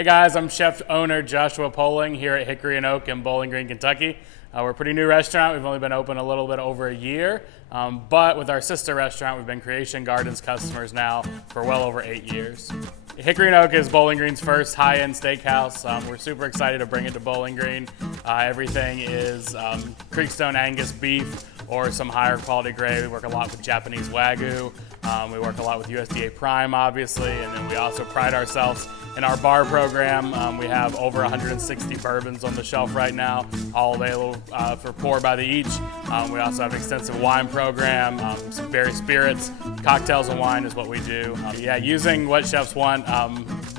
Hey guys, I'm chef owner Joshua Poling here at Hickory and Oak in Bowling Green, Kentucky. We're a pretty new restaurant. We've only been open a little bit over a year, but with our sister restaurant, we've been Creation Gardens customers now for well over 8 years. Hickory and Oak is Bowling Green's first high-end steakhouse. We're super excited to bring it to Bowling Green. Everything is Creekstone Angus beef or some higher quality grade. We work a lot with Japanese Wagyu. We work a lot with USDA Prime, obviously, and then we also pride ourselves in our bar program. We have over 160 bourbons on the shelf right now, all available for pour by the each. We also have an extensive wine program, some berry spirits, cocktails and wine is what we do. Using what chefs want,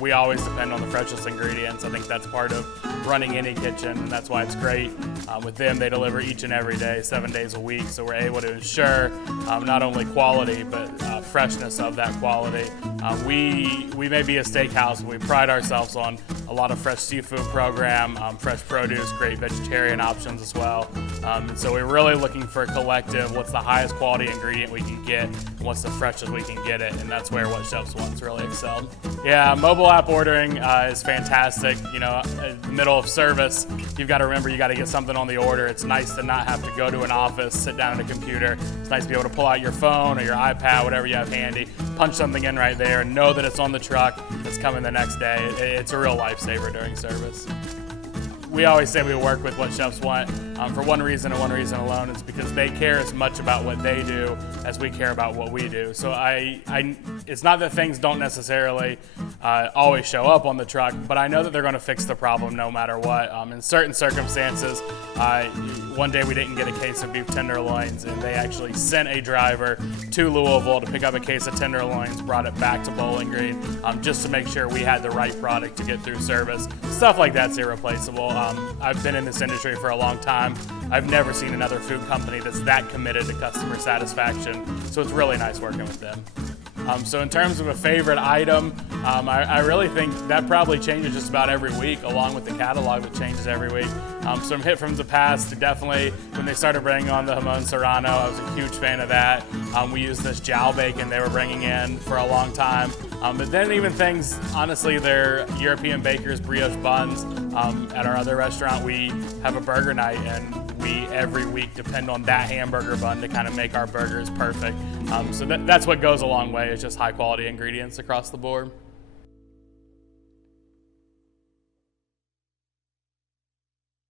we always depend on the freshest ingredients. I think that's part of running any kitchen, and that's why it's great. With them, they deliver each and every day, 7 days a week, so we're able to ensure not only quality, but freshness of that quality. We may be a steakhouse, but we pride ourselves on a lot of fresh seafood program, fresh produce, great vegetarian options as well. And so we're really looking for a collective, what's the highest quality ingredient we can get, and what's the freshest we can get it, and that's where What Chefs Want's really excelled. Yeah, mobile app ordering is fantastic. You know, in the middle of service, you've got to remember you got to get something on the order. It's nice to not have to go to an office, sit down at a computer. It's nice to be able to pull out your phone or your iPad, whatever you have handy, punch something in right there, and know that it's on the truck, it's coming the next day. It's a real lifesaver during service. We always say we work with What Chefs Want for one reason and one reason alone. It's because they care as much about what they do as we care about what we do. So it's not that things don't necessarily always show up on the truck, but I know that they're going to fix the problem no matter what. In certain circumstances, one day we didn't get a case of beef tenderloins, and they actually sent a driver to Louisville to pick up a case of tenderloins, brought it back to Bowling Green, just to make sure we had the right product to get through service. Stuff like that's irreplaceable. I've been in this industry for a long time. I've never seen another food company that's that committed to customer satisfaction, so it's really nice working with them. So in terms of a favorite item, I really think that probably changes just about every week, along with the catalog that changes every week. Some hit from the past, definitely when they started bringing on the Jamon Serrano, I was a huge fan of that. We used this jowl bacon they were bringing in for a long time. But then even things, honestly, they're European bakers, brioche buns. At our other restaurant, we have a burger night, and we every week depend on that hamburger bun to kind of make our burgers perfect. So that's what goes a long way, is just high quality ingredients across the board.